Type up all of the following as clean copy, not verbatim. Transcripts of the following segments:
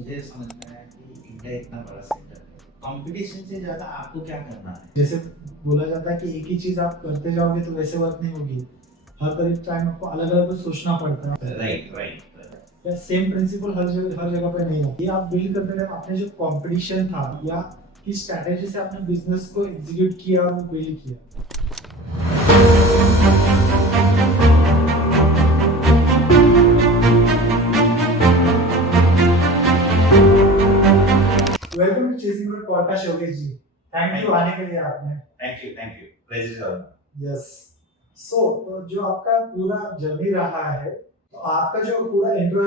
मुझे समझ में आया कि इंडिया इतना बड़ा सेक्टर है, कंपटीशन से ज़्यादा आपको क्या करना है? जैसे बोला जाता है कि एक ही चीज़ आप करते जाओगे तो वैसे वर्क नहीं होगी। हर तरह टाइम आपको अलग-अलग कुछ सोचना पड़ता है। Right, right. या सेम प्रिंसिपल हर जगह पे नहीं है। ये आप बिल्ड करते टाइम आपने जो कॉम्पिटिशन था या किस स्ट्रैटेजी से आपने बिज़नेस को एग्ज़ीक्यूट किया और वो बिल्ड किया? Welcome to chasing your podcast Yogesh ji. Thank you आने के लिए आपने। Thank you. प्लेज़र है। यस। सो तो जो आपका पूरा जर्नी रहा है, तो आपका जो पूरा इंट्रो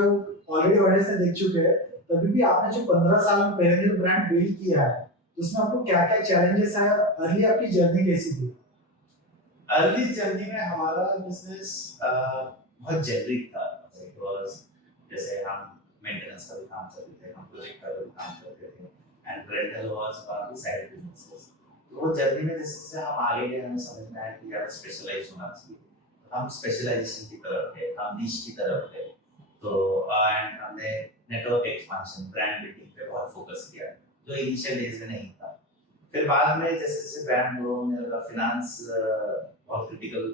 ऑलरेडी ऑडियंस ने देख चुके हैं। तभी भी आपने जो 15 साल में पेरेनियल ब्रांड बिल्ड किया है, उसमें आपको क्या-क्या चैलेंजेस आए? अर्ली आपकी जर्नी कैसी थी? अर्ली जर्नी में हमारा बिजनेस बहुत जेनरिक था। इट वाज जैसे हम मेंटेनेंस का भी काम करते थे, हम प्रोजेक्ट का भी काम करते थे and rental was one of the side businesses. तो वो जर्नी में जैसे जैसे हम आगे गए हमें समझ में आया कि ज़्यादा स्पेशलाइज होना चाहिए। हम स्पेशलाइजेशन की तरफ गए, हम नीश की तरफ गए। तो एंड हमने नेटवर्क एक्सपेंशन, ब्रांड बिल्डिंग पे बहुत फोकस किया, जो इनिशियल डेज में नहीं था। फिर बाद में जैसे जैसे ब्रांड ग्रो होने लगा, फिनांस बहुत क्रिटिकल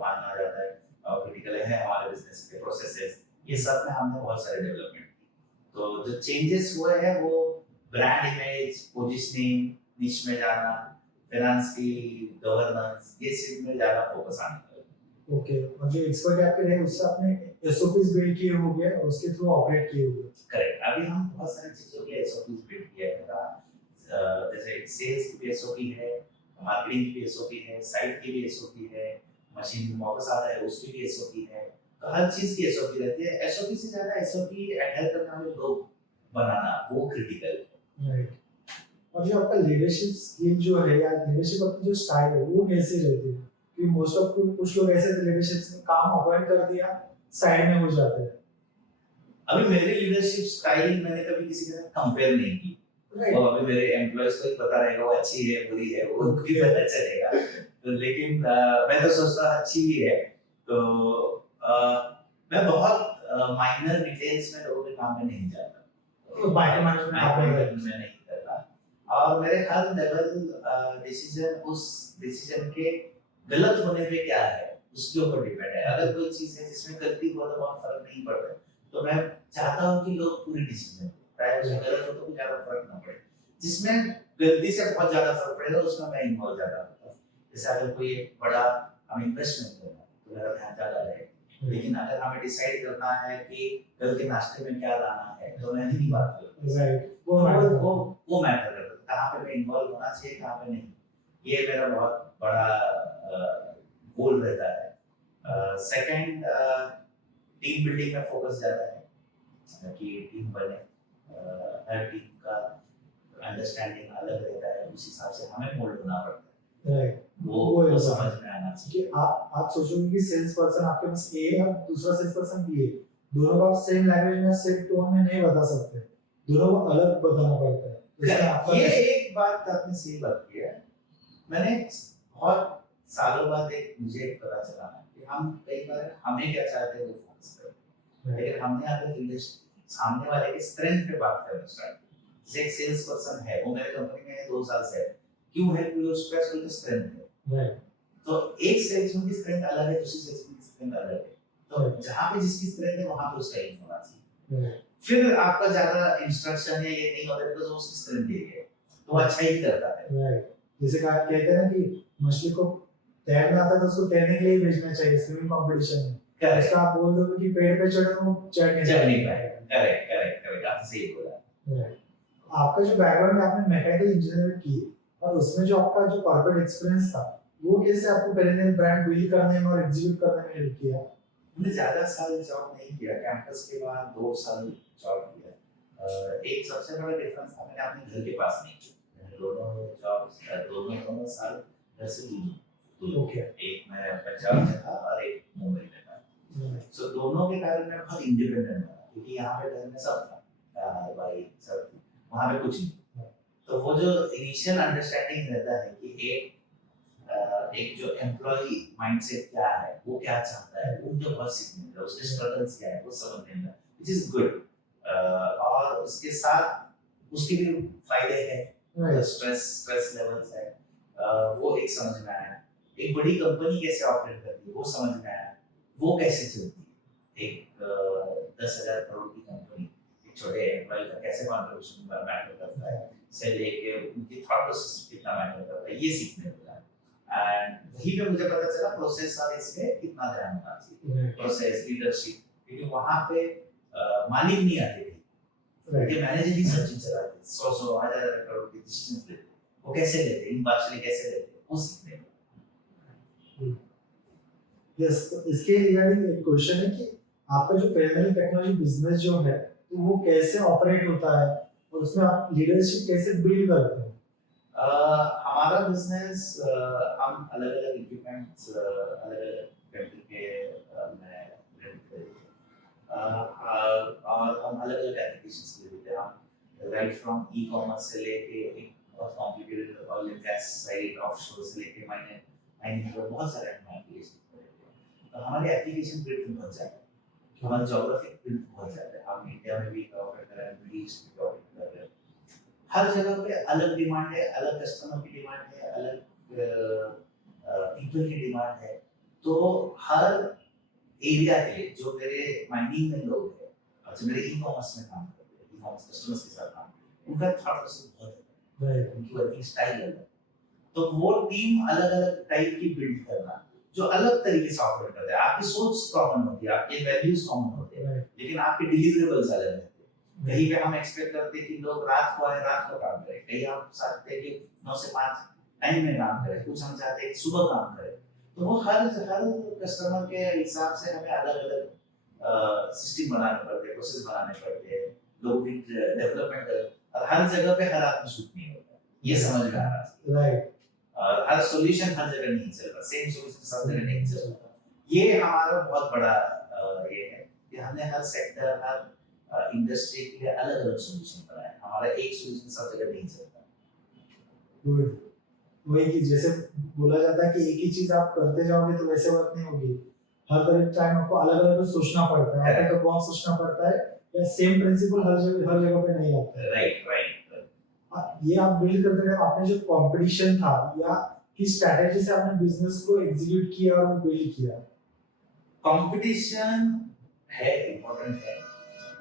माना जाता है और क्रिटिकल है हमारे बिजनेस के प्रोसेसेस, ये सब में हमने बहुत सारे डेवलपमेंट की। तो जो चेंजेस हुए हैं वो ब्रांड इमेज, पोजीशनिंग, निश में जाना, फिनांस की गवर्नेंस, ये चीज में ज़्यादा फोकस आने लगा। ओके, और जो एक्सपर्ट आपके रहे उससे आपने एसओपीज बिल्ड किए होंगे और उसके थ्रू ऑपरेट किए होंगे। करेक्ट। अभी हम बहुत सारी चीज़ों के एसओपीज बिल्ड किया है मेरा। जैसे सेल्स की भी एसओपी है, मार्केटिंग की भी एसओपी है, साइट की भी एसओपी है, मशीन वापस आता है उसकी भी एसओपी है। तो हर चीज की एसओपी रहती है। एसओपी से ज्यादा एसओपी एडहेयर करने वाले लोग बनाना वो क्रिटिकल है। राइट। और जो आपका लीडरशिप स्किल जो है या लीडरशिप आपकी जो स्टाइल है वो कैसे रहती है? कि मोस्ट ऑफ कुछ लोग ऐसे लीडरशिप में काम अवॉइड कर दिया, साइड में हो जाते हैं। अभी मेरी लीडरशिप स्टाइल मैंने कभी किसी के साथ कंपेयर नहीं की। वो अभी मेरे एम्प्लॉयज को ही पता रहेगा वो अच्छी है बुरी है, वो उनको ही पता चलेगा। तो लेकिन मैं तो सोचता अच्छी ही है। तो मैं बहुत माइनर डिटेल्स में लोगों के काम में नहीं जाता। तो माइक्रो मैनेजमेंट आप नहीं करते। मैं नहीं करता और मेरे हर लेवल डिसीजन उस डिसीजन के गलत होने पे क्या है उसके ऊपर डिपेंड है। अगर कोई चीज है जिसमें गलती हुआ तो बहुत फर्क नहीं पड़ता, तो मैं चाहता हूँ कि लोग पूरी डिसीजन चाहे उसमें गलत हो तो कुछ ज्यादा फर्क ना पड़े। जिसमें गलती से बहुत ज्यादा फर्क पड़ेगा उसमें मैं इन्वॉल्व ज्यादा होता हूँ। जैसे अगर कोई एक बड़ा हम इन्वेस्टमेंट करना तो मेरा ध्यान ज्यादा रहेगा। लेकिन अगर हमें डिसाइड करना है कि कल के नाश्ते में क्या लाना है तो मैं नहीं बात करूँगा। राइट, वो मैटर करता है कहाँ पे मैं इन्वॉल्व होना चाहिए कहाँ पे नहीं। ये मेरा बहुत बड़ा गोल रहता है। सेकंड, टीम बिल्डिंग में फोकस ज्यादा है कि टीम बने। हर टीम का अंडरस्टैंडिंग अलग रहता है, उस हिसाब से हमें मोल्ड होना पड़ता है। राइट। वो समझ में आना चाहिए कि आप सोचोगे कि सेल्स पर्सन आपके पास ए है और दूसरा सेल्स पर्सन बी है, दोनों को आप सेम लैंग्वेज में सेम टोन में नहीं बता सकते, दोनों को अलग बताना पड़ता है। ये एक बात आपने सही बात की है। मैंने बहुत सालों बाद मुझे पता चला कि हम कई बार हमें क्या चाहते हैं वो फोकस करते हैं, लेकिन हमने अगर सामने वाले के स्ट्रेंथ पे बात करना स्टार्ट किया। जैसे एक सेल्स पर्सन है वो मेरे कंपनी में 2 साल से है, क्यों है क्योंकि उसके पास कोई स्ट्रेंथ है। राइट। तो एक सेल्समैन की स्ट्रेंथ अलग है, दूसरी सेल्समैन की स्ट्रेंथ अलग है। तो जहाँ पे जिसकी स्ट्रेंथ है वहाँ पे उसका एम होना चाहिए। फिर आपका ज्यादा इंस्ट्रक्शन है ये नहीं होता बिकॉज़ उसकी स्ट्रेंथ ये है, तो वो अच्छा ही करता है। राइट। जैसे कहा कहते हैं ना कि मछली को तैरना आता है तो उसको तैरने के लिए भेजना चाहिए स्विमिंग कंपटीशन में। करेक्ट। उसका आप बोल दो कि पेड़ पे चढ़ो तो चढ़ नहीं पाएगा। करेक्ट, आपने सही बोला। राइट। आपका जो बैकग्राउंड है आपने मैकेनिकल इंजीनियरिंग की और उसमें जो आपका जो कॉर्पोरेट एक्सपीरियंस था वो कैसे आपको पेरेनियल ब्रांड बिल्ड करने में और एग्जीक्यूट करने में हेल्प किया? मैंने ज्यादा साल जॉब नहीं किया, कैंपस के बाद 2 साल जॉब किया। एक सबसे बड़ा डिफरेंस था मैंने अपने घर के पास नहीं किया। दोनों साल घर से दूर। ओके। एक मैं पंजाब में था और एक मुंबई में था। सो दोनों के कारण मैं बहुत इंडिपेंडेंट था क्योंकि यहाँ पे घर में सब था, भाई सब, वहाँ पे कुछ नहीं। तो वो जो इनिशियल अंडरस्टैंडिंग रहता है कि एक जो एम्प्लॉय माइंडसेट क्या है, वो क्या चाहता है, वो मुझे बहुत सीखने मिला, उसके स्ट्रगल्स क्या है वो समझने मिला, व्हिच इज गुड। और उसके साथ उसके भी फायदे हैं, राइट स्ट्रेस लेवल्स है, वो एक समझ में आया। एक बड़ी कंपनी कैसे ऑपरेट करती है वो समझ में आया, वो कैसे चलती है। एक 10,000 करोड़ की कंपनी एक छोटे एम्प्लॉय का कैसे कॉन्ट्रिब्यूशन मैटर करता है, से लेके उनकी थॉट प्रोसेस कितना मैटर करता है, ये सीखने मिला। एंड वहीं पे मुझे पता चला प्रोसेस और इसमें कितना ध्यान होना चाहिए, प्रोसेस लीडरशिप, क्योंकि वहां पे मालिक नहीं आते थे, उनके मैनेजर ही सब चीज चलाते, 100-1,000 करोड़ की डिसीजन लेते, वो कैसे लेते, इम्पार्शियली कैसे लेते, वो सीखने मिला। यस, तो इसके रिगार्डिंग एक क्वेश्चन है कि आपका जो पेरेंटल टेक्नोलॉजी बिजनेस जो है तो वो कैसे ऑपरेट होता है और उसमें आप लीडरशिप कैसे बिल्ड करते हैं? हमारा बिजनेस, हम अलग अलग इक्विपमेंट्स अलग अलग कंट्री के में रेंट पे देते हैं। और हम अलग अलग एप्लीकेशंस के लिए देते हैं। हम राइट फ्रॉम ई कॉमर्स से लेके एक बहुत complicated oil and gas side offshore से लेके माइनिंग माइनिंग पर बहुत सारे एप्लीकेशन देते हैं। तो हमारे एप्लीकेशन बिल्ड बहुत ज़्यादा है, हमारा जोग्राफिक बिल्ड बहुत ज़्यादा है। हम इंडिया में भी ऑपरेट कर रहे हैं, मिडिल ईस्ट में भी ऑपरेट कर रहे हैं। हर जगह पे अलग डिमांड है, अलग कस्टमर की डिमांड है, अलग पीपल की डिमांड है। तो हर एरिया के लिए जो मेरे माइनिंग में लोग हैं, जो मेरे ई कॉमर्स में काम करते हैं, ई कॉमर्स कस्टमर्स के साथ काम करते हैं, उनका थॉट प्रोसेस बहुत है, उनकी वर्किंग स्टाइल अलग है। तो वो टीम अलग अलग टाइप की बिल्ड करना जो अलग तरीके से ऑपरेट करते हैं। आपकी सोच कॉमन होती है, आपके वैल्यूज कॉमन होते हैं, लेकिन आपके डिलीवरेबल्स अलग रहते हैं। कहीं पे हम एक्सपेक्ट करते हैं कि लोग रात को आए, रात को काम करें, कहीं हम चाहते हैं कि 9 से 5 टाइम में काम करें, कुछ हम चाहते हैं कि सुबह काम करें। तो वो हर कस्टमर के हिसाब से हमें अलग अलग सिस्टम बनाने पड़ते हैं, प्रोसेस बनाने पड़ते हैं, लोगों की डेवलपमेंट करें, और हर जगह पे हर आदमी सूट नहीं होता, ये समझ में आ रहा है। राइट, और हर सॉल्यूशन हर जगह नहीं चलता, सेम सॉल्यूशन सब जगह नहीं चलता। ये हमारा बहुत बड़ा ये है कि हमने हर सेक्टर, हर इंडस्ट्री के लिए अलग अलग सॉल्यूशन बनाए। हमारा एक सॉल्यूशन सब जगह नहीं चलता। गुड। वही कि जैसे बोला जाता है कि एक ही चीज आप करते जाओगे तो वैसे वर्क नहीं होगी, हर तरह टाइम आपको अलग अलग सोचना पड़ता है, आउट ऑफ द बॉक्स सोचना पड़ता है, या सेम प्रिंसिपल हर जगह पे नहीं लगता है। Right right. ये आप बिल्ड करते रहे, आपने जो कंपटीशन था या किस स्ट्रैटेजी से आपने बिजनेस को एग्जीक्यूट किया और वो बिल्ड किया? कंपटीशन है, इम्पोर्टेंट है,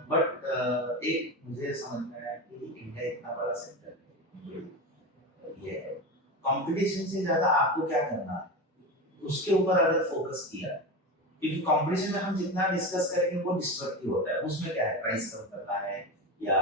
बट एक मुझे समझ में आया कि इंडिया इतना बड़ा सेक्टर है, ये है, कंपटीशन से ज्यादा आपको क्या करना उसके ऊपर अगर फोकस किया, क्योंकि कंपटीशन में हम जितना डिस्कस करेंगे वो डिस्ट्रक्टिव होता है। उसमें क्या है, प्राइस कम करना है, या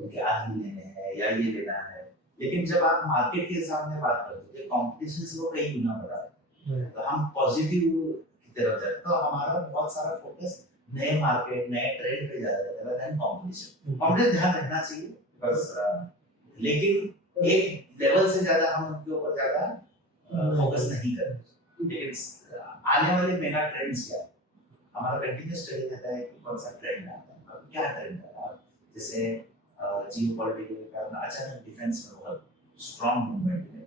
उनके आदमी लेने हैं, या ये लेना है। लेकिन जब आप मार्केट के हिसाब में बात करते हैं, कंपटीशन से वो कई गुना बड़ा है। तो हम पॉजिटिव की तरफ जाते हैं, तो हमारा बहुत सारा फोकस नए मार्केट, नए ट्रेंड पे ज्यादा रहता है देन कंपटीशन। कंपटीशन ध्यान रखना चाहिए बस, लेकिन एक लेवल से ज्यादा हम उनके ऊपर ज्यादा फोकस नहीं करते। लेकिन आने वाले मेगा ट्रेंड्स क्या है, हमारा कंटिन्यूस स्टडी रहता है कि कौन सा ट्रेंड आता है, अब क्या ट्रेंड है। अब जैसे जियो पॉलिटिकल के कारण अचानक डिफेंस में बहुत स्ट्रॉन्ग मूवमेंट है,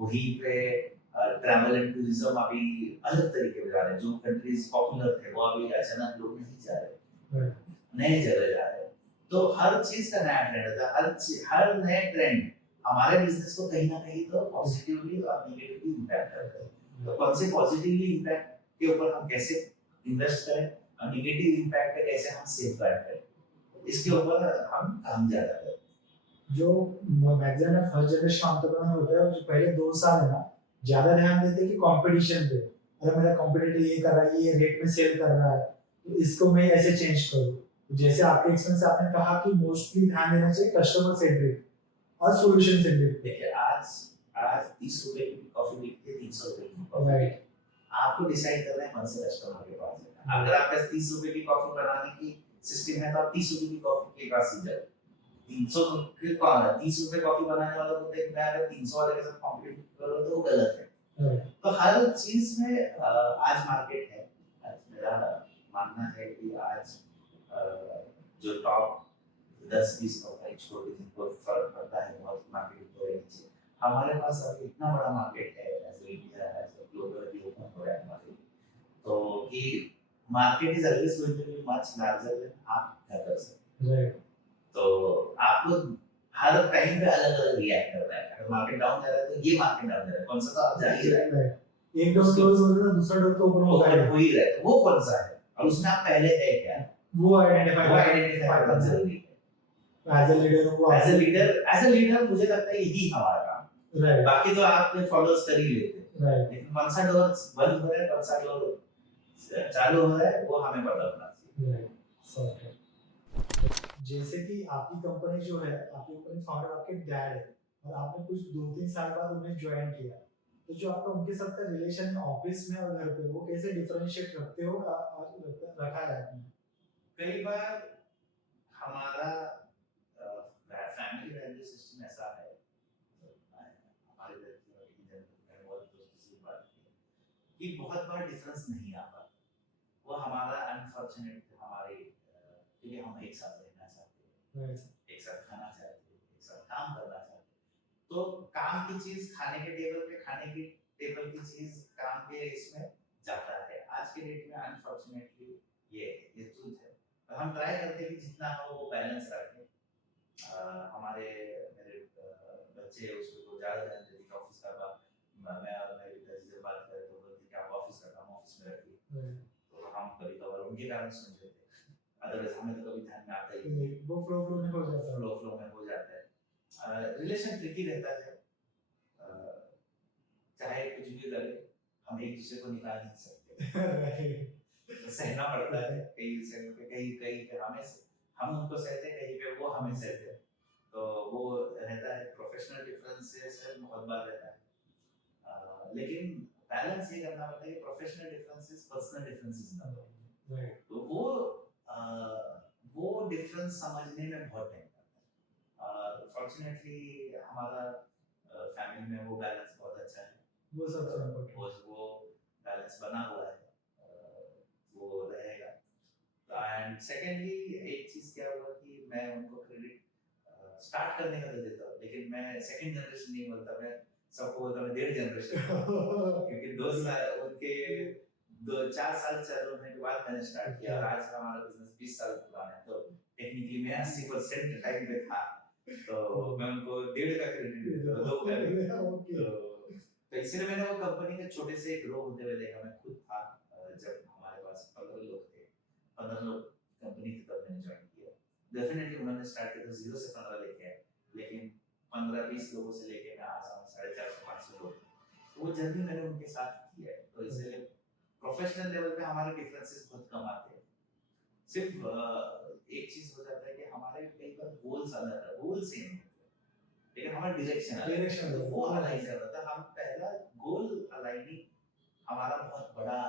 वहीं पे ट्रैवल एंड टूरिज्म अभी अलग तरीके से जा रहे हैं। जो कंट्रीज पॉपुलर थे वो अभी अचानक लोग नहीं जा रहे, नए जगह जा रहे हैं। तो हर चीज का नया ट्रेंड आता है, हर नए ट्रेंड हमारे बिजनेस को कहीं ना कहीं तो पॉजिटिवली और निगेटिवली इम्पैक्ट करता है। तो कौन से पॉजिटिवली इम्पैक्ट के ऊपर हम कैसे इन्वेस्ट करें और निगेटिव इम्पैक्ट पे कैसे हम सेफ गार्ड करें, इसके ऊपर हम काम ज्यादा करें। जो मैक्सिमम फर्स्ट जनरेशन एंटरप्रेन्योर होते हैं, जो पहले 2 साल है ना, ज्यादा ध्यान देते हैं कि कंपटीशन पे, अरे मेरा कॉम्पिटिटर ये कर रहा है, ये रेट में सेल कर रहा है, तो इसको मैं ऐसे चेंज करूँ। तो जैसे आपके एक्सपीरियंस से आपने कहा कि मोस्टली ध्यान देना चाहिए कस्टमर सेंट्रिक और सॉल्यूशन सेंट्रिक। देखिए आज आज 30 रुपए की कॉफी बिकती है, 300 रुपए की कॉफी। राइट, आपको डिसाइड करना है कौन से कस्टमर के पास है। अगर आपके पास 30 रुपए की कॉफी बनाने की सिस्टम है तो आप 30 रुपए की कॉफी के पास ही जाओ। 30 रुपए कॉफी बनाने वाला बोलते हैं कि मैं अगर 300 वाले के साथ कॉम्पिटिट करूँ तो वो गलत है। तो हर चीज में आज मार्केट है। आज मेरा मानना है कि आज जो टॉप 10-20 कंपनी छोड़ के जिनको फर्क पड़ता है बहुत मार्केट को नीचे, हमारे पास अभी इतना बड़ा मार्केट है as India, as global open हो रहा है मार्केट। तो कि market is always going to be much larger than आप क्या कर सकते राइट। हैं। तो आपको हर टाइम पे अलग अलग रिएक्ट करना है। अगर मार्केट डाउन जा रहा है तो ये मार्केट डाउन जा रहा है, कौन सा तो आप जा ही रहा है, राइट। एक डोर क्लोज हो रहा है, दूसरा डोर तो ओपन होगा ओपन ही। हो ही रहा है, तो वो कौन सा है और उसमें आप पहले है क्या, वो आइडेंटिफाई वो आइडेंटिफाई करना जरूरी है। एज ए लीडर को, एज ए लीडर मुझे लगता है यही हमारा काम है। राइट। बाकी तो आपने फॉलोअर्स कर ही लेते हैं, राइट। लेकिन कौन सा डोर बंद हो रहा है, कौन सा डोर चालू हो रहा है, वो हमें पता होना चाहिए। राइट। सॉरी। जैसे कि आपकी कंपनी जो है, आपकी कंपनी फाउंडर आपके डैड है और आपने कुछ 2-3 साल बाद उन्हें ज्वाइन किया, तो जो आपका उनके साथ का रिलेशन है ऑफिस में और घर पे, वो कैसे डिफरेंशिएट रखते हो रखा है आपने? कई बार हमारा फैमिली वैल्यू सिस्टम ऐसा है, हमारे घर की और इंडियन मैंने बहुत दोस्तों से बात की कि बहुत बार डिफरेंस नहीं आता। वो हमारा अनफॉर्चुनेट हमारे क्योंकि हम एक साथ रहना चाहते हैं, एक साथ खाना चाहते हैं, एक साथ काम करना चाहते हैं, तो काम की चीज खाने के टेबल पे, खाने की टेबल की चीज काम के इसमें जाता है। आज के डेट में अनफॉर्चुनेटली ये ट्रूथ है, तो हम ट्राई करते हैं कि जितना हो वो बैलेंस रखें। हमारे मेरे बच्चे उसको ज़्यादा ध्यान देते कि ऑफिस का काम, मैं और मेरे पिताजी जब बात करें तो बोलते कि आप ऑफिस का काम ऑफिस में रखिए, तो हम कभी कभार उनके कारण सुन लेते हैं, अदरवाइज हमें तो कभी ध्यान में आता ही नहीं, वो फ्लो में हो जाता है। फ्लो में हो जाता है। रिलेशन ट्रिकी रहता है, चाहे कुछ भी लगे हम एक दूसरे को निकाल नहीं सकते। सहना पड़ता है, कहीं से कहीं कहीं पे हम उनको सहते, कहीं पे वो हमें सहते, तो वो रहता है। प्रोफेशनल डिफरेंसेस बहुत बार रहता है, लेकिन बैलेंस ये करना पड़ता है कि प्रोफेशनल डिफरेंसेस पर्सनल डिफरेंसेस ना हो, तो वो डिफरेंस समझने में बहुत टाइम लगता है। फॉर्चुनेटली हमारा फैमिली में वो बैलेंस बहुत अच्छा है, वो सबसे इम्पोर्टेंट, वो बैलेंस बना हुआ है, वो रहेगा। एंड सेकेंडली एक चीज क्या हुआ कि मैं उनको क्रेडिट स्टार्ट करने का तो देता हूँ, लेकिन मैं सेकंड जनरेशन नहीं बोलता, मैं सबको बोलता हूँ 1.5 जनरेशन क्योंकि 2 साल उनके 2-4 साल चलने के बाद मैंने स्टार्ट किया और आज हमारा बिजनेस 20 साल पुराना है, तो टेक्निकली मैं 80% टाइम पे था, तो मैं उनको 1.5 का क्रेडिट देता हूँ, 2 का नहीं। तो इसलिए मैंने वो कंपनी के छोटे से ग्रो होते हुए देखा। मैं खुद था जब हमारे पास 15 लोग थे, 15 लोग कंपनी थी तब मैंने ज्वाइन किया। डेफिनेटली उन्होंने स्टार्ट किया तो 0 से 15 लेके आए, लेकिन 15-20 लोगों से लेके मैं आज हूँ 450-500 लोग, तो वो जर्नी मैंने उनके साथ की है। तो इसलिए प्रोफेशनल लेवल पे हमारे डिफरेंसेस बहुत कम आते हैं। सिर्फ एक चीज हो जाता है कि हमारे कई बार गोल्स अलग है, गोल सेम है लेकिन हमारा डायरेक्शन अलग है, तो वो अलाइन करना था। हम पहला गोल अलाइनिंग हमारा बहुत बड़ा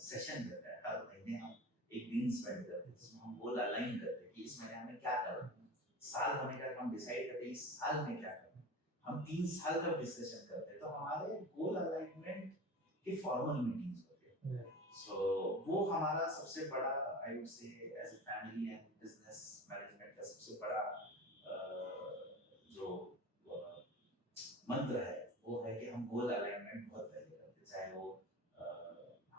सेशन रहता है, हर महीने हम एक दिन स्पेंड करते हैं जिसमें हम गोल अलाइन करते हैं कि इस महीने हमें क्या करना है। साल होने का हम डिसाइड करते हैं इस साल में क्या करना है, हम 3 साल का डिस्कशन करते हैं, तो हमारे गोल अलाइनमेंट की फॉर्मल मीटिंग्स होती है। सो वो हमारा सबसे बड़ा, I would say as a family and business management का सबसे बड़ा जो मंत्र है वो है कि हम गोल अलाइनमेंट बहुत पहले करते हैं। चाहे वो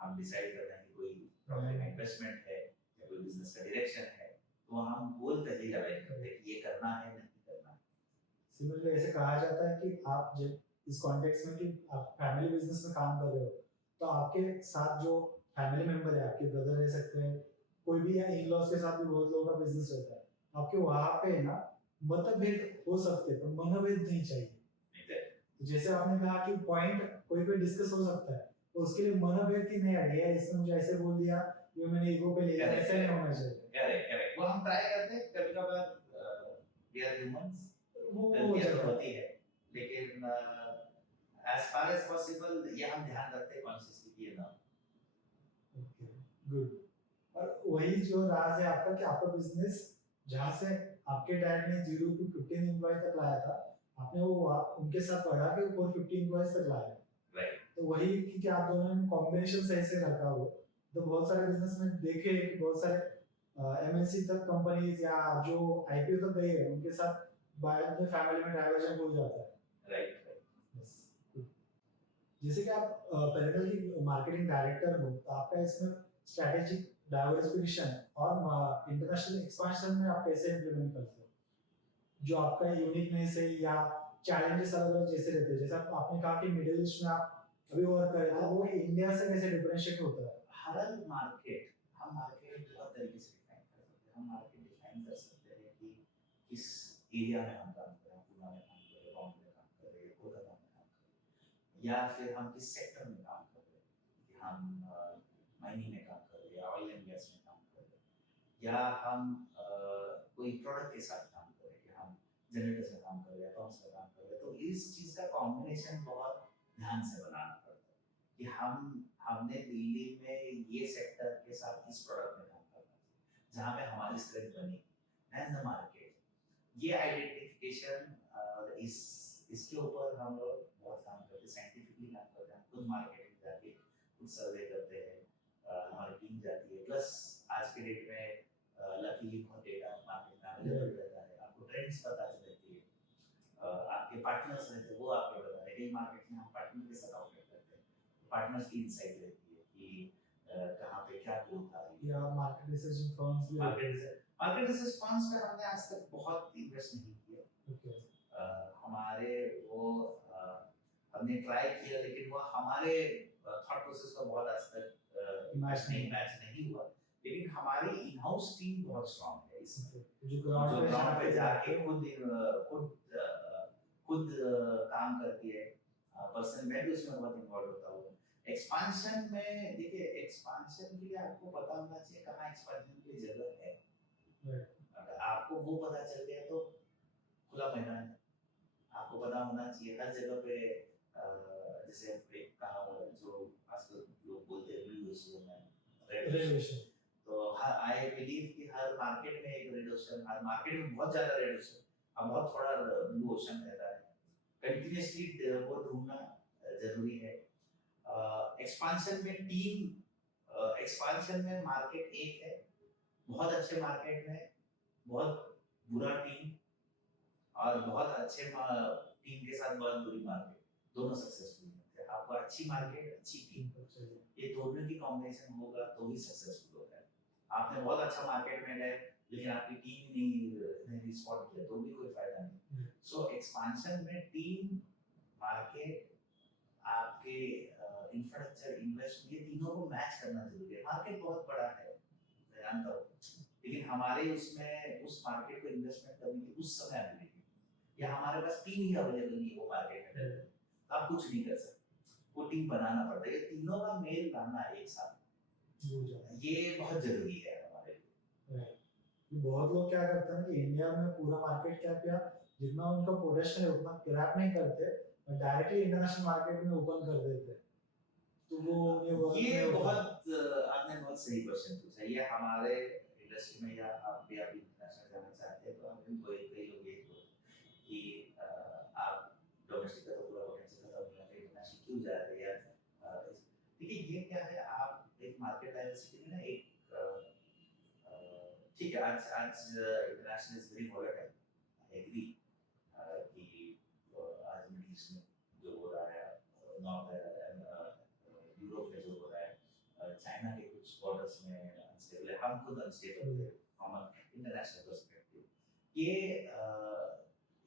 हम डिसाइड कर रहे हैं कि कोई प्रॉब्लम इन्वेस्टमेंट है या कोई बिजनेस का डायरेक्शन है, तो हम गोल पहले ही अलाइन करते हैं कि ये करना है नहीं करना है। सिमिलरली ऐसे कहा जाता है कि आप जब इस कॉन्टेक्स्ट में कि आप फैमिली बिजनेस में काम कर रहे हो, तो आपके साथ जो फैमिली मेंबर है, आपके ब्रदर रह सकते हैं, कोई भी, या इन-लॉज के साथ भी बहुत लोगों का बिजनेस रहता है, आपके वहां पे ना मतभेद हो सकते हैं पर मनोभेद नहीं चाहिए। तो जैसे आपने कहा कि पॉइंट कोई कोई डिस्कस हो सकता है, तो उसके लिए मनोभेद की नहीं आई है, इसने मुझे ऐसे बोल दिया, ये मैंने ईगो पे ले लिया, ऐसा नहीं होना चाहिए। करेक्ट, वो हम ट्राई करते हैं। कभी कभार वी आर ह्यूमंस, गलतियां तो होती है, लेकिन एज फार एज पॉसिबल ये हम ध्यान रखते हैं कॉन्शियसली कि ये ना। Okay, good. और वही जो राज है आपका कि आपका बिजनेस जहाँ से आपके डैड ने 0 to 15 एम्प्लॉय तक लाया था, आपने वो उनके साथ बढ़ा के 450 एम्प्लॉयज तक लाया। राइट। तो वही कि आप दोनों ने कॉम्बिनेशन सही से रखा हो। तो बहुत सारे बिजनेस में देखे कि बहुत सारे एमएनसी तक कंपनीज या जो आईपीओ तक गई है, उनके साथ बाद में फैमिली में डाइवर्जन हो जाता है। राइट। जैसे कि आप पेरेंटल की मार्केटिंग डायरेक्टर हो, तो आपका इसमें स्ट्रैटेजिक डाइवर्सिफिकेशन और इंटरनेशनल एक्सपेंशन में आप कैसे इम्प्लीमेंट करते हो? जो आपका यूनिकनेस है या चैलेंजेस अलग अलग जैसे रहते हैं, जैसे आपने कहा कि मिडिल ईस्ट में आप अभी वर्क कर रहे हो, वो इंडिया से कैसे डिफरेंशिएट होता है? हर मार्केट, हम मार्केट बहुत तरीके से डिफाइन कर सकते हैं। हम मार्केट डिफाइन कर सकते हैं कि किस एरिया में हम काम कर रहे हैं, पुणे में काम कर रहे हैं, बॉम्बे में काम कर रहे हैं, कोलकाता में काम कर रहे हैं, या फिर हम किस सेक्टर में काम कर रहे हैं, कि हम माइनिंग में काम कर रहे हैं, ऑयल एंड गैस में काम कर रहे हैं, या हम कोई प्रोडक्ट के साथ काम कर रहे हैं, कि हम जनरेटर्स में काम कर रहे हैं, पंप्स में काम कर रहे हैं। तो इस चीज़ का कॉम्बिनेशन बहुत ध्यान से बनाना पड़ता है कि हमने दिल्ली में ये सेक्टर के साथ इस प्रोडक्ट में काम करना है जहाँ पे हमारी स्ट्रेंथ बनी एंड द मार्केट। ये आइडेंटिफिकेशन इसके ऊपर हम लोग बहुत काम करते हैं, साइंटिफिकली काम करते हैं, खुद मार्केटिंग जाके खुद सर्वे करते हैं, हमारी टीम जाती है। प्लस आज के डेट में लकीली बहुत डेटा मार्केट में अवेलेबल रहता है, आपको ट्रेंड्स पता चलती है, आपके पार्टनर्स रहते हैं वो आपको बता रहे हैं। कई मार्केट में हम पार्टनर के साथ ऑपरेट करते हैं, पार्टनर्स की इनसाइट रहती है कि कहाँ पे क्या ग्रोथ आ रही है। या मार्केट रिसर्च फर्म्स भी मार्केट रिसर्च फर्म्स पे हमने आज तक बहुत इन्वेस्ट नहीं किया। ओके। हमारे वो हमने ट्राई किया, लेकिन वो हमारे थॉट प्रोसेस का बहुत आज तक मैच नहीं हुआ। लेकिन हमारी इन हाउस टीम बहुत स्ट्रांग है इसमें, जो ग्राउंड पे जाके खुद काम करती है। पर्सन मैं भी उसमें बहुत इन्वॉल्व होता हूँ। एक्सपांशन में देखिए, एक्सपांशन के लिए आपको पता होना चाहिए कहाँ एक्सपांशन की जगह है। अगर आपको वो पता चल गया तो खुला मैदान है। आपको पता होना चाहिए हर जगह पे जैसे एक कहा हुआ है जो आजकल लोग बोलते हैं ब्लू ओशन है, रेड ओशन। तो आई बिलीव कि हर मार्केट में एक रेड ओशन, हर मार्केट में बहुत ज्यादा रेड ओशन और बहुत थोड़ा ब्लू ओशन रहता है। कंटिन्यूसली वो ढूंढना जरूरी है। एक्सपांशन में टीम, एक्सपांशन में मार्केट एक है, बहुत अच्छे मार्केट में बहुत बुरा टीम, और बहुत अच्छे टीम के साथ बहुत बुरी मार्केट, दोनों सक्सेसफुल होते हैं। आपको अच्छी मार्केट अच्छी टीम, ये दोनों की कॉम्बिनेशन होगा तो ही सक्सेसफुल होगा। आपने बहुत अच्छा मार्केट में गए लेकिन आपकी टीम नहीं रिस्पॉन्ड किया तो भी कोई फायदा नहीं। सो एक्सपांशन में टीम, मार्केट, आपके इंफ्रास्ट्रक्चर, इन्वेस्टमेंट, ये तीनों को मैच करना जरूरी है। मार्केट बहुत बड़ा है, मैं जानता हूँ, लेकिन हमारे उसमें उस मार्केट को इन्वेस्टमेंट करने की उस समय अवेलेबिलिटी या हमारे पास टीम ही अवेलेबल नहीं है वो मार्केट में, तो आप कुछ नहीं कर सकते। वो टीम बनाना पड़ता है, ये तीनों का मेल लाना एक साथ, ये बहुत जरूरी है हमारे लिए। बहुत लोग क्या करते हैं कि इंडिया में पूरा मार्केट कैप या जितना उनका पोटेंशियल है उतना क्रैप नहीं करते, डायरेक्टली इंटरनेशनल मार्केट में ओपन कर देते हैं। तो वो ये बहुत आपने बहुत सही क्वेश्चन पूछा। ये हमारे इंडस्ट्री में, या आप भी आप इंटरनेशनल जाना चाहते हैं तो आप कई लोग ये कि आप डोमेस्टिक का तो पूरा पोटेंशियल खत्म हो गया, इंटरनेशनल क्यों जा रहे हैं? देखिए ये क्या है, आप एक मार्केट डाइवर्सिटी में ना एक ठीक है, आज आज international is very volatile, I agree कि आज मिडिल ईस्ट में जो हो रहा है, नॉर्थ यूरोप में जो हो रहा है, चाइना के कुछ बॉर्डर्स में अनस्टेबल है, हम खुद अनस्टेबल है फ्रॉम इंटरनेशनल पर्सपेक्टिव।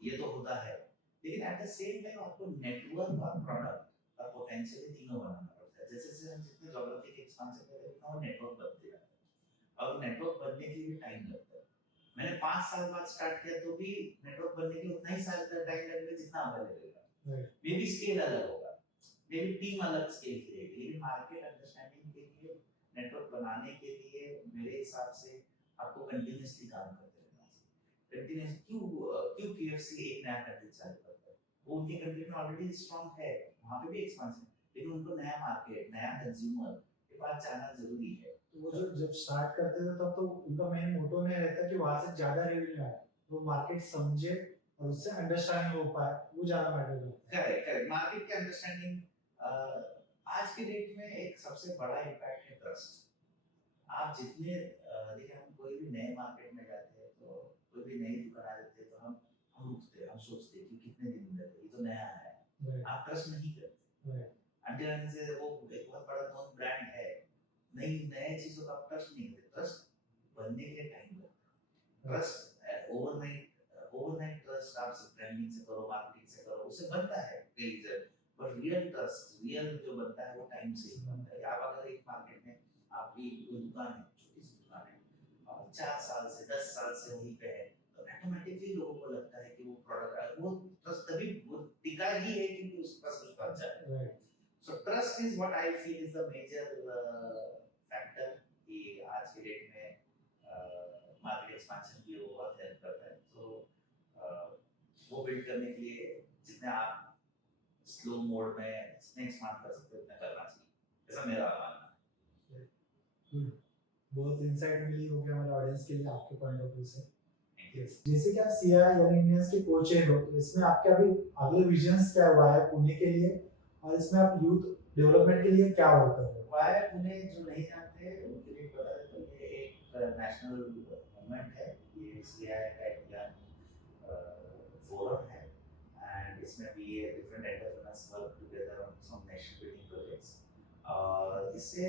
ये तो होता है, लेकिन एट द सेम टाइम आपको नेटवर्क और प्रोडक्ट और पोटेंशियल तीनों बनाना पड़ता है। जैसे जैसे हम जितने ज्योग्राफी के एक्सपांशन करते हैं उतना नेटवर्क बनते जाता है, और नेटवर्क बनने के लिए भी टाइम लगता है। मैंने 5 साल बाद स्टार्ट किया तो भी नेटवर्क बनने के लिए उतना ही साल का टाइम लगेगा जितना आपका लगेगा। मे बी स्केल अलग होगा, मे बी टीम अलग स्केल की रहेगी, लेकिन मार्केट अंडरस्टैंडिंग के लिए, नेटवर्क बनाने के लिए मेरे हिसाब से आपको कंटिन्यूअसली काम करते रहना चाहिए। कंटिन्यूअस क्यों केएफसी एक नया कंटेंट चालू करता है, वो उनके कंटेंट में ऑलरेडी स्ट्रांग है, वहां पे भी एक्सपेंशन, लेकिन उनको नया मार्केट, नया कंज्यूमर के पास जाना जरूरी है। तो वो जो जब स्टार्ट करते थे तब तो उनका मेन मोटो नहीं रहता कि वहां से ज्यादा रेवेन्यू आए, वो मार्केट समझे और उससे अंडरस्टैंडिंग हो पाए, वो ज्यादा मैटर करता है। करेक्ट करेक्ट, मार्केट के अंडरस्टैंडिंग आज के डेट में एक सबसे बड़ा इम्पैक्ट है ट्रस्ट। आप जितने देखिए, हम कोई भी नए मार्केट में जाते हैं तो कोई भी नई दुकान आ जाती है तो हम रुकते हैं, हम सोचते हैं कि कितने दिन में ये तो नया है, आप ट्रस्ट नहीं करते। अंटिल से वो एक बहुत बड़ा नोन ब्रांड है, नई नई चीज ब्रांडिंग से करो, मार्केटिंग से करो, उससे बनता है reason, but real trust, real जो बनता है वो टाइम से ही बनता है। आप अगर एक मार्केट में आपकी कोई दुकान है, छोटी सी दुकान है, और 4 साल से 10 साल से वहीं पे है, तो ऑटोमेटिकली लोगों को लगता है कि वो प्रोडक्ट, वो ट्रस्ट तभी वो टिका ही है क्योंकि उसके पास कुछ बचा है। Right. So trust is what I feel is the major factor कि आज के डेट में मार्केट एक्सपेंशन की वो बहुत हेल्प करता है। तो वो बिल्ड करने के लिए जितने आप स्लो मोड में जितने एक्सपांड कर सकते हो उतना करना चाहिए, ऐसा मेरा मानना है। गुड, बहुत इंसाइट मिली होगी हमारे ऑडियंस के लिए आपके पॉइंट ऑफ व्यू से। Thank you. जैसे कि आप सीआई यंग इंडियंस के कोच हो, तो इसमें आपके अभी अगले विजन्स क्या हुआ है पुणे के लिए, और इसमें आप यूथ डेवलपमेंट के लिए क्या वर्क कर रहे हो? वाया पुणे जो नहीं जानते उनके लिए बता दें तो ये एक नेशनल मूवमेंट है, ये सीआई का एक फोरम है, एंड इसमें भी ये different entrepreneurs work together on some nation building projects. और इससे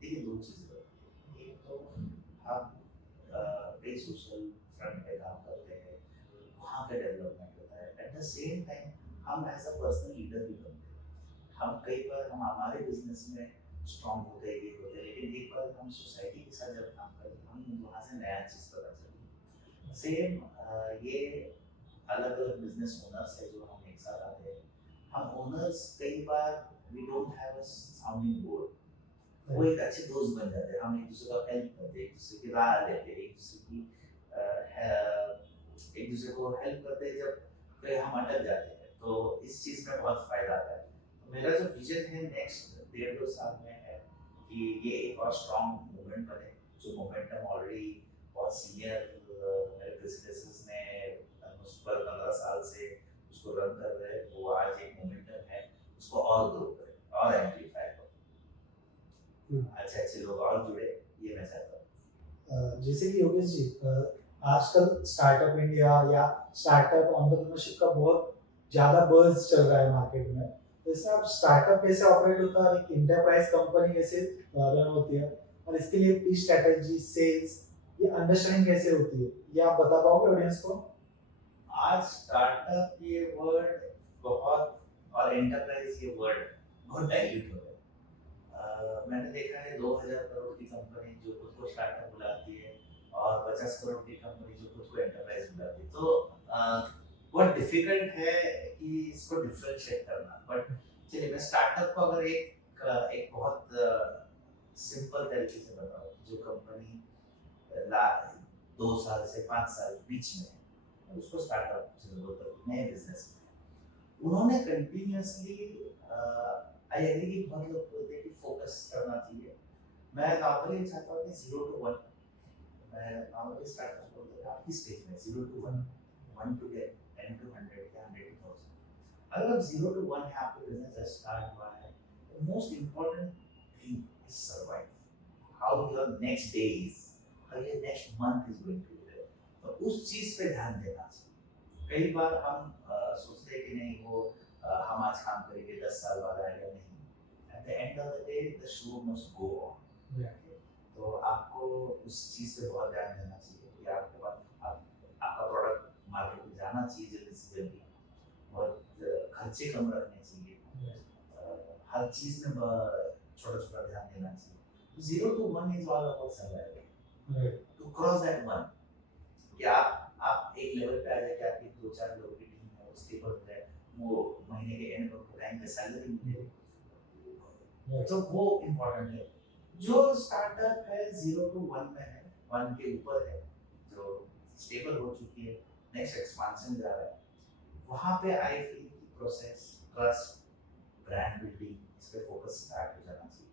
देखिए दो चीज़ें होती हैं, एक तो हम कई सोशल फ्रंट पे काम करते हैं, वहाँ पे डेवलपमेंट होता है, एट द सेम टाइम हम एज अ पर्सनल लीडर भी बनते हैं। हम कई बार हम हमारे बिजनेस में स्ट्रॉन्ग होते ये होते हैं, लेकिन एक बार हम सोसाइटी के साथ जब काम करते हैं हम वहाँ से नया चीज़ पता चलती है। सेम ये अलग अलग बिजनेस ओनर्स है जो हम एक साथ आते हैं, हम ओनर्स कई बार we don't have a sounding board, वो एक अच्छे दोस्त बन जाते हैं, हम एक दूसरे का हेल्प करते हैं, एक दूसरे की राय लेते हैं, एक दूसरे को हेल्प करते हैं जब कहीं हम अटक जाते हैं, तो इस चीज़ में बहुत फायदा आता है। तो मेरा जो विजन है नेक्स्ट 1.5-2 साल में है कि ये एक और स्ट्रॉन्ग मूवमेंट बने, जो मोमेंटम ऑलरेडी बहुत सीनियर मेरे प्रेसिडेंसेस ने उस पर 15 साल से उसको रन कर रहे हैं, वो आज एक मोमेंटम है, उसको और ग्रो करें और एम्पलीफाई करें, अच्छे अच्छे लोग और जुड़े, ये मैं चाहता हूँ। जैसे कि योगेश जी, आजकल स्टार्टअप इंडिया या स्टार्टअप एंटरप्रेन्योरशिप का बहुत ज़्यादा बज़ चल रहा है मार्केट में, तो इसमें आप स्टार्टअप कैसे ऑपरेट होता है और एक इंटरप्राइज कंपनी कैसे रन होती है, और इसके लिए पी स्ट्रेटेजी, सेल्स, ये अंडरस्टैंडिंग कैसे होती है, ये आप बता पाओगे ऑडियंस को? आज स्टार्टअप ये वर्ड बहुत और एंटरप्राइज ये वर्ड बहुत डाइल्यूट हो गया। मैंने देखा है 2000 करोड़ की कंपनी जो खुद को स्टार्टअप बुलाती है और 50 करोड़ की कंपनी जो खुद को एंटरप्राइज बुलाती है, तो बहुत डिफिकल्ट है कि इसको डिफरेंशिएट करना। बट चलिए मैं स्टार्टअप को अगर एक बहुत सिंपल तरीके से बताऊं, जो कंपनी 2 साल से 5 साल बीच में है उसको स्टार्टअप से बोलते हैं, नए बिजनेस में उन्होंने कंटिन्यूअसली आई एग्री कि बहुत लोग बोलते हैं कि फोकस करना चाहिए। मैं नॉर्मली चाहता हूँ कि 0 to 1, मैं नॉर्मली स्टार्टअप बोलते हैं आपकी स्टेज में 0 to 1, 1 to 10, 10 to 100 या 100 to 1000। अगर आप 0 to 1 है, आपका बिजनेस स्टार्ट हुआ है, most important thing is survive, how your next day is, how your next month is going to be, तो उस चीज पे ध्यान देना चाहिए। कई बार हम सोचते हैं कि नहीं वो हम आज काम करेंगे 10 साल बाद आएगा, नहीं, at the end of the day the show must go on. तो आपको उस चीज पे बहुत ध्यान देना चाहिए कि आपके पास आपका प्रोडक्ट मार्केट में जाना चाहिए जल्दी से जल्दी, और खर्चे कम रखने चाहिए, हर चीज में छोटा छोटा ध्यान देना चाहिए। 0 to 1 is all about survival, to cross that 1 कि आप एक लेवल पे आ जाए कि आपकी 2-4 लोगों की टीम है, वो स्टेबल हो जाए, वो महीने के एंड पर टाइम पे सैलरी मिले, तो वो इम्पोर्टेंट है। जो स्टार्टअप है 0 to 1 में है, 1 के ऊपर है, जो स्टेबल हो चुकी है, नेक्स्ट एक्सपांशन जा रहा है, वहाँ पे आई फील की प्रोसेस, ट्रस्ट, ब्रांड बिल्डिंग, इस पे फोकस स्टार्ट हो जाना चाहिए,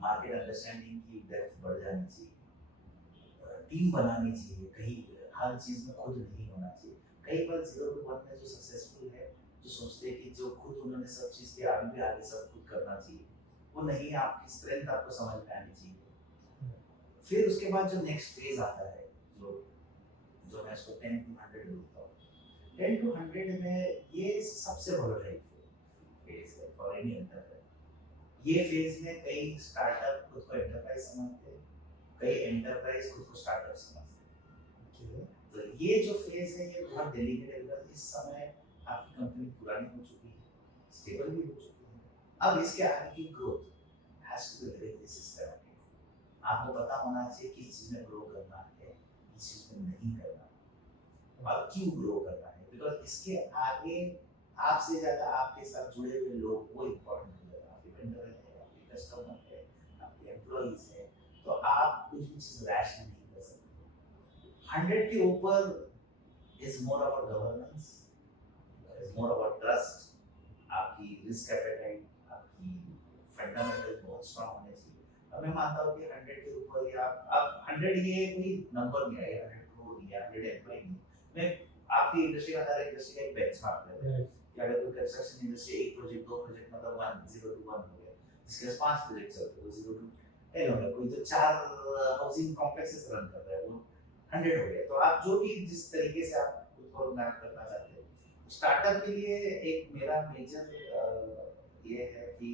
मार्केट अंडरस्टैंडिंग की डेप्थ बढ़ जानी चाहिए, टीम बनानी चाहिए, कहीं हर चीज में खुद नहीं होना चाहिए। कई बार 0 to 1 में जो सक्सेसफुल है, जो सोचते हैं कि जो खुद उन्होंने सब चीज की आगे भी आगे सब खुद करना चाहिए, वो नहीं, आपकी स्ट्रेंथ आपको समझ में आनी चाहिए। फिर उसके बाद जो नेक्स्ट फेज आता है, जो जो मैं इसको 10 to 100 बोलता हूँ, 10 to 100 में ये सबसे वोलेटाइल फेज है फॉर एनी एंटरप्राइज। ये फेज में कई स्टार्टअप खुद को एंटरप्राइज समझते हैं, कई एंटरप्राइज खुद को स्टार्टअप समझते हैं, तो ये जो फेज है ये बहुत डेलिकेट है बिकॉज इस समय आपकी कंपनी पुरानी हो चुकी है, स्टेबल भी हो चुकी है। अब इसके आगे की growth has to be very systematic. आपको पता होना चाहिए किस चीज में ग्रो करना है, किस चीज में नहीं करना है और क्यों ग्रो करना है, बिकॉज इसके आगे आपसे ज्यादा आपके साथ जुड़े हुए लोग वो इम्पोर्टेंट हो जाएगा। आपके वेंडर है, आपके कस्टमर है, आपके एम्प्लॉइज है, तो आप कुछ भी चीज रैश नहीं कर सकते। 100 के ऊपर is more about governance, is more about trust, आपकी रिस्क एपेटाइट, आपकी फंडामेंटल बहुत स्ट्रांग होने चाहिए। अब मैं मानता हूँ कि 100 के ऊपर या अब 100 ये कोई नंबर नहीं है, 100 करोड़ या 100 एम्प्लॉय नहीं। मैं आपकी इंडस्ट्री का हर इंडस्ट्री का एक बेंचमार्क लेते हैं कि अगर कोई कंस्ट्रक्शन इंडस्ट्री एक प्रोजेक्ट दो प्रोजेक्ट मतलब 1 0 to 1 हो गया, जिसके पास 5 प्रोजेक्ट चलते हैं वो 0 to 10 हो गया, कोई तो 4 हाउसिंग कॉम्प्लेक्सेस रन कर रहा है वो 100 हो गया। तो आप जो भी जिस तरीके से आप खुद को मैप करना चाहते हैं, स्टार्टअप के लिए एक मेरा मेजर ये है कि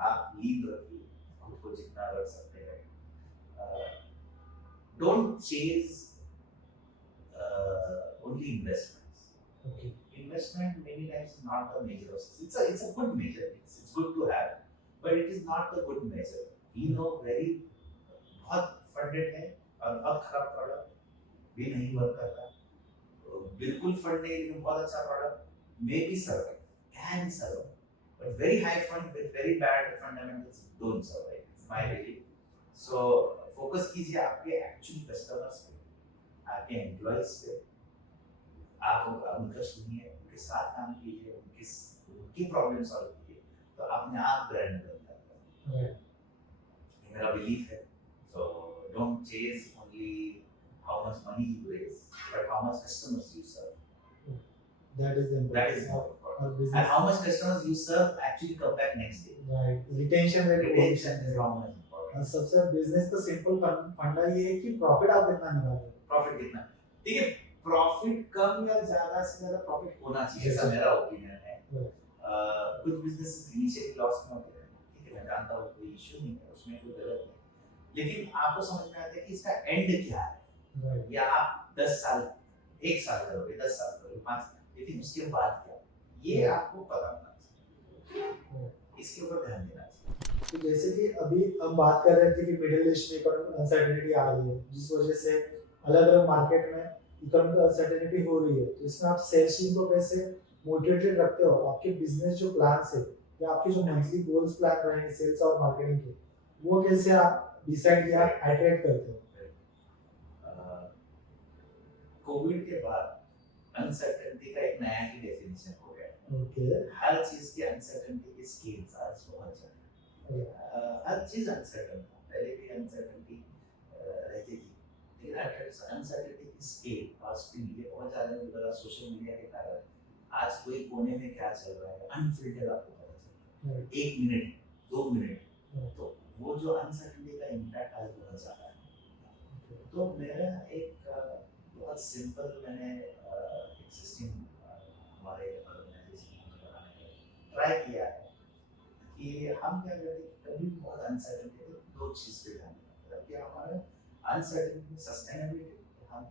आप लीड रखिए, खुद को जितना रख सकते हैं। Don't chase only investments. Okay. Investment many times is not the measure of success. It's a good measure. It's good to have, but it is not the good measure. You know, very बहुत funded है और बहुत खराब product भी नहीं work करता, बिल्कुल fund नहीं लेकिन बहुत अच्छा product may be survive, can survive, but very high fund with very bad fundamentals don't survive. It's my belief. So focus कीजिए आपके actual customers पे, आपके employees पे, आप उनका सुनिए, उनके साथ काम कीजिए, उनकी प्रॉब्लम सॉल्व कीजिए, तो अपने आप ब्रांड बन जाता है। ये मेरा बिलीफ है। So don't chase only how much money you raise, but how much customers you serve. That is the important. That is more important. And how much customers you serve actually come back next day. Right. Retention rate. Retention is how much important. सबसे business का simple फंडा ये है कि profit आप कितना निकाल रहे हो। प्रॉफिट कितना, ठीक है, प्रॉफिट कम या ज्यादा से ज्यादा प्रॉफिट होना चाहिए, ऐसा मेरा ओपिनियन है। कुछ बिजनेसेस इनिशियली लॉस में होते हैं, ठीक है, मैं जानता हूँ, कोई इशू नहीं है उसमें, कोई गलत नहीं, लेकिन आपको समझ में आता है कि इसका एंड क्या है। या आप 10 साल 1 साल करोगे, 10 साल करोगे, 5 साल, लेकिन उसके बाद क्या, ये आपको पता होना चाहिए, इसके ऊपर ध्यान देना चाहिए। तो जैसे कि अभी हम बात कर रहे थे कि मिडिल ईस्ट में इकोनॉमिक अनसर्टेनिटी आ रही है, जिस वजह से अलग अलग मार्केट में इकोनॉमिक अनसर्टेनिटी हो रही है, तो इसमें आप सेल्स टीम को कैसे मोटिवेटेड रखते हो, आपके बिजनेस जो प्लान्स है या आपके जो मंथली गोल्स प्लान रहेंगे सेल्स और मार्केटिंग के, वो कैसे आप डिसाइड या आइटरेट करते हो? कोविड के बाद अनसर्टेनिटी का एक नया ही डेफिनेशन हो गया। ओके। हर चीज की अनसर्टेनिटी के स्केल्स आज बहुत ज्यादा, हर चीज अनसर्टेन था, पहले भी अनसर्टेनिटी रहती थी, लेकिन अनसर्टेनिटी की स्केल आज भी ये बहुत ज्यादा है बिकॉज़ सोशल मीडिया के कारण आज कोई कोने में क्या चल रहा है अनफिल्टर्ड आपको पता चलता है, 1 मिनट 2 मिनट, तो वो जो अनसर्टेनिटी का इम्पैक्ट आज बहुत ज्यादा है। तो मेरा एक बहुत सिंपल मैंने एग्जिस्टिंग हमारे ऑर्गेनाइजेशन में बनाने का ट्राई किया है कि हम क्या करते हैं, कभी बहुत अनसर्टेनिटी तो 2 चीज पे ध्यान देना है कि हमारा अनसर्टेनिटी सस्टेनेबिलिटी, हम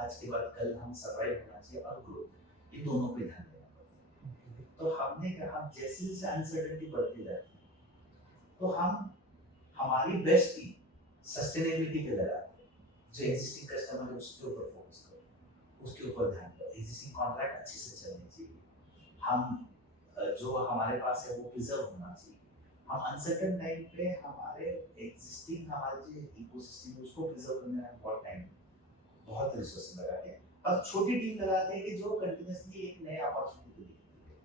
आज के बाद कल हम सर्वाइव होना चाहिए, और ग्रोथ, ये दोनों पे ध्यान देना पड़ता है। तो हमने क्या, हम जैसे जैसे अनसर्टेनिटी बढ़ती जाती है तो हम हमारी बेस्ट टीम सस्टेनेबिलिटी पे लगाते हैं, जो एग्जिस्टिंग कस्टमर है उसके ऊपर फोकस करो, उसके ऊपर ध्यान दो, एग्जिस्टिंग कॉन्ट्रैक्ट अच्छे से चलने चाहिए, हम जो हमारे पास है वो प्रिजर्व होना चाहिए, हम अनसर्टेन टाइम पे हमारे एग्जिस्टिंग हमारे जो इकोसिस्टम है उसको प्रिजर्व करने में बहुत टाइम बहुत रिसोर्स लगाते हैं, और छोटी टीम लगाते हैं कि जो कंटिन्यूसली एक नए अपॉर्चुनिटी को देखती है।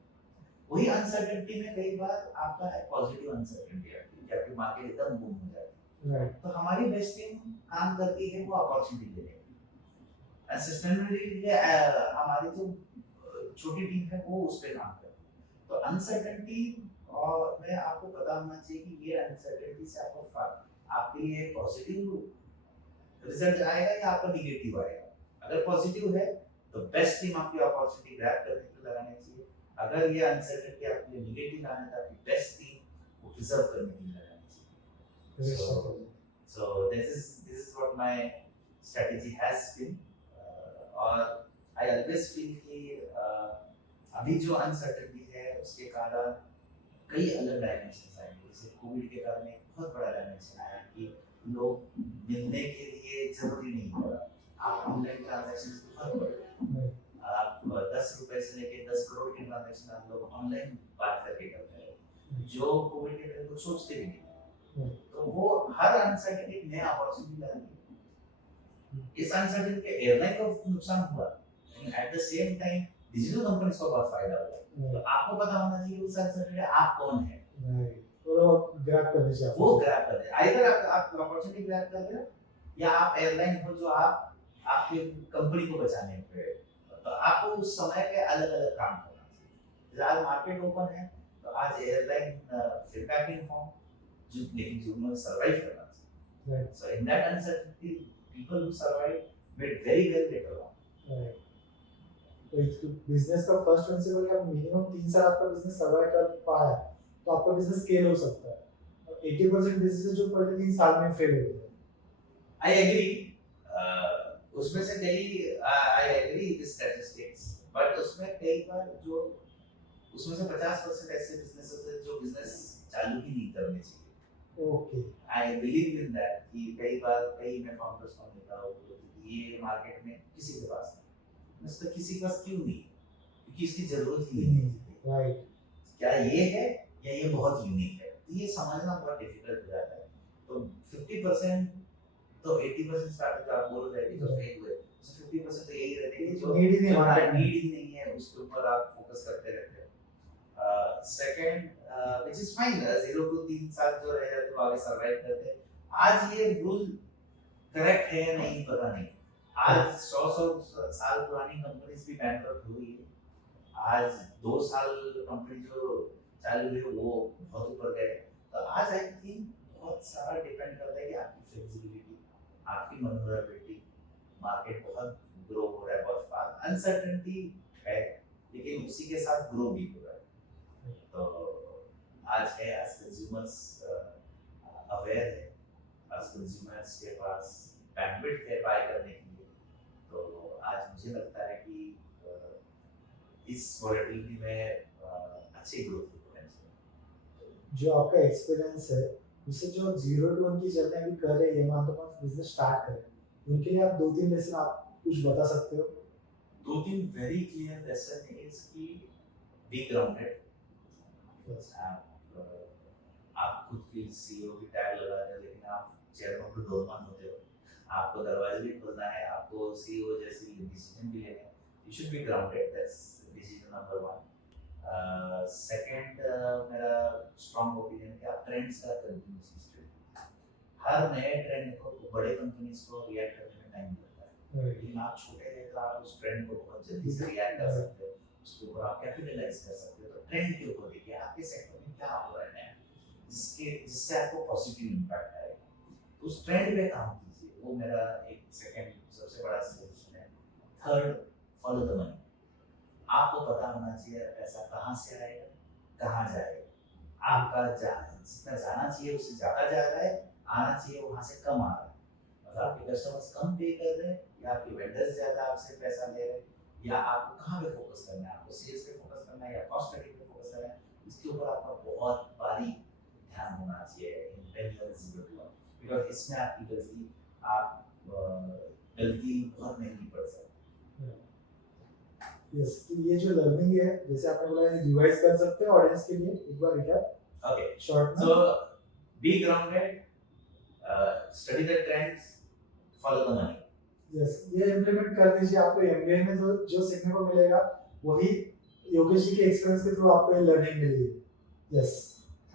वही अनसर्टेनिटी में कई बार आपका है पॉजिटिव अनसर्टेनिटी आती है, आपकी मार्केट एकदम बूम हो जाती है, तो हमारी बेस्ट टीम काम करती है वो अपॉर्चुनिटी लेने की, सस्टेनेबिलिटी के हमारी जो छोटी टीम है वो उस पे काम करती है। तो अनसर्टेनिटी और मैं आपको पता होना चाहिए कि ये अनसर्टेनिटी से आपको आपके लिए पॉजिटिव रिजल्ट आएगा या आपका निगेटिव आएगा। अगर पॉजिटिव है तो बेस्ट टीम आपकी अपॉर्चुनिटी ग्रैब करने के लिए लगानी चाहिए, अगर ये अनसर्टेनिटी आपके लिए निगेटिव आना है तो आपकी बेस्ट टीम को प्रिजर्व करने के लिए लगानी चाहिए। So this is what my strategy has been और आई ऑलवेज फील कि अभी जो अनसर्टेनिटी है उसके कारण कई अलग डायमेंशन आएंगे। जैसे कोविड के कारण एक बहुत बड़ा डायमेंशन आया कि लोग मिलने के लिए जरूरी नहीं पड़ा, आप ऑनलाइन ट्रांजैक्शन बहुत बढ़, आप 10 रुपए से लेके 10 करोड़ के ट्रांजैक्शन आप लोग ऑनलाइन बात करके करते हैं, जो कोविड के टाइम को सोचते भी नहीं। तो वो हर अनसर्टेनिटी एक नया अपॉर्चुनिटी ला दी। इस अनसर्टेनिटी के एयरलाइन को नुकसान हुआ, लेकिन at the same time digital companies को बहुत फायदा हुआ। तो आपको पता होना चाहिए उस अनसर्टेनिटी आप कौन है, वो ग्रैब करने चाहिए, वो ग्रैब कर ले। आइदर आप अपॉर्चुनिटी ग्रैब कर ले, या आप एयरलाइन हो जो आप आपके कंपनी को बचाने पे। तो आपको उस समय के अलग अलग काम करना चाहिए। जैसे आज मार्केट ओपन है, तो आज एयरलाइन फीडबैक इन फॉर्म जो, लेकिन जो उन्होंने सर्वाइव करना चाहिए। So in that uncertainty people who survive made very well later on. तो बिजनेस का फर्स्ट प्रिंसिपल है, मिनिमम 3 साल आपका बिजनेस सर्वाइव कर पाया तो आपका बिजनेस स्केल हो सकता है। और 80% बिजनेस जो पहले 3 साल में फेल होते हैं। आई एग्री, उसमें से कई I agree with statistics, but उसमें कई बार जो उसमें से 50% ऐसे बिजनेसेस हैं जो बिजनेस चालू ही नहीं करने चाहिए। Okay, I believe in that कि कई बार कई मैं फाउंडर्स को मिलता हूँ ये मार्केट में किसी के पास नहीं, उसका किसी के पास क्यों नहीं, क्योंकि इसकी जरूरत ही नहीं है। राइट, क्या ये है या ये बहुत यूनिक है, तो ये समझना बहुत डिफिकल्ट हो जाता है। तो 50% तो 80% स्टार्टअप जो आप बोल रहे हैं जो फेल हुए, उसमें 50% तो यही रहते हैं कि जो नीड ही नहीं, मार्केट नीड ही नहीं है, उसके ऊपर आप फोकस करते रहते हो। Second which is fine, 0 to 3 साल जो रह जाते हो आगे सर्वाइव करते हैं। आज ये रूल करेक्ट है या नहीं पता नहीं, आज 100 साल पुरानी कंपनीज भी बैंकरप्ट हुई है। आज 2 साल कंपनी जो चालू हुई वो बहुत ऊपर गए। तो आज आई थिंक बहुत सारा डिपेंड करता है कि आपकी फ्लेक्सिबिलिटी, आपकी मनोवैलिटी, मार्केट बहुत ग्रो हो रहा है बहुत फास्ट, अनसर्टेनिटी है लेकिन उसी के साथ ग्रो भी हो रहा है। तो आज है, आज कंज्यूमर्स अवेयर है, आज कंज्यूमर्स के पास बैंडविड्थ है बाय करने के लिए। तो आज मुझे लगता है कि इस वोलेटिलिटी में अच्छी ग्रोथ की पोटेंशियल। जो आपका एक्सपीरियंस है उससे जो 0 to 1 की जर्नी अभी कर रहे हैं, ये मान लो बिजनेस स्टार्ट कर रहे हैं, उनके लिए आप 2-3 लेसन आप कुछ बता सकते हो? 2-3 वेरी क्लियर लेसन इज कि बी ग्राउंडेड। आप खुद की सीईओ की टैग लगा रहे हैं लेकिन आप चेयरमैन को डोरमैन होते हो, आपको दरवाजे भी खोलना है, आपको सीईओ जैसी डिसीजन भी लेने हैं। You should be grounded, that's decision number 1। Second मेरा स्ट्रांग ओपिनियन कि आप ट्रेंड्स का कंटिन्यूसली स्टडी। हर नए ट्रेंड को बड़े कंपनीज को रिएक्ट करने में टाइम लगता है, लेकिन आप छोटे हैं तो आप उस ट्रेंड को बहुत जल्दी से रिएक्ट कर सकते हो, उसके ऊपर आप कैपिटलाइज कर सकते हो। तो ट्रेंड के ऊपर देखिए आपके सेक्टर में क्या हो रहा है जिससे आपको पॉजिटिव इम्पैक्ट आएगा, उस ट्रेंड पे काम कीजिए। वो मेरा एक सेकंड सबसे बड़ा सजेशन है। Third, follow the money. आपको पता होना चाहिए पैसा कहाँ से आएगा, कहाँ जाएगा, आपका जितना जाना चाहिए उससे ज़्यादा जा रहा है, आना चाहिए वहाँ से कम आ रहा है। मतलब आपके कस्टमर्स कम पे कर रहे हैं या आपके वेंडर्स ज़्यादा आपसे पैसा ले रहे हैं, या आपको कहाँ पे फोकस करना है, आपको सेल्स पे फोकस करना है या कॉस्ट कटिंग पे फोकस करना है, इसके ऊपर आपका बहुत बारीक ध्यान होना चाहिए। बिकॉज इसमें आपकी गलती बहुत महंगी पड़ सकती है। यस, तो ये जो लर्निंग है जैसे आपने बोला ये रिवाइज कर सकते हैं ऑडियंस के लिए एक बार रिकैप। ओके, शॉर्ट में so be grounded, study the trends, follow the money. Yes, ये इम्प्लीमेंट कर दीजिए। आपको एमबीए में जो सीखने को मिलेगा वही योगेश जी के एक्सपीरियंस के थ्रू आपको ये लर्निंग मिली है। Yes,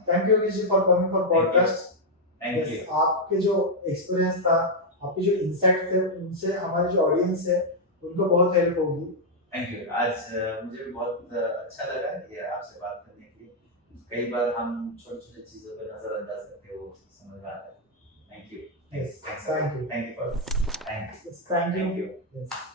thank you Yogesh ji for coming for podcast. Thank you. आपके जो एक्सपीरियंस था, आपके जो इनसाइट थे, उनसे हमारे जो ऑडियंस है उनको बहुत हेल्प होगी। Thank you. आज मुझे भी बहुत अच्छा लगा ये आपसे बात करने के लिए। कई बार हम छोटी छोटी चीज़ों पर नजरअंदाज करते हो, समझ में आता है। Thank you. Yes, thank you. Thank you. Yes, thank you. Thank you. Yes.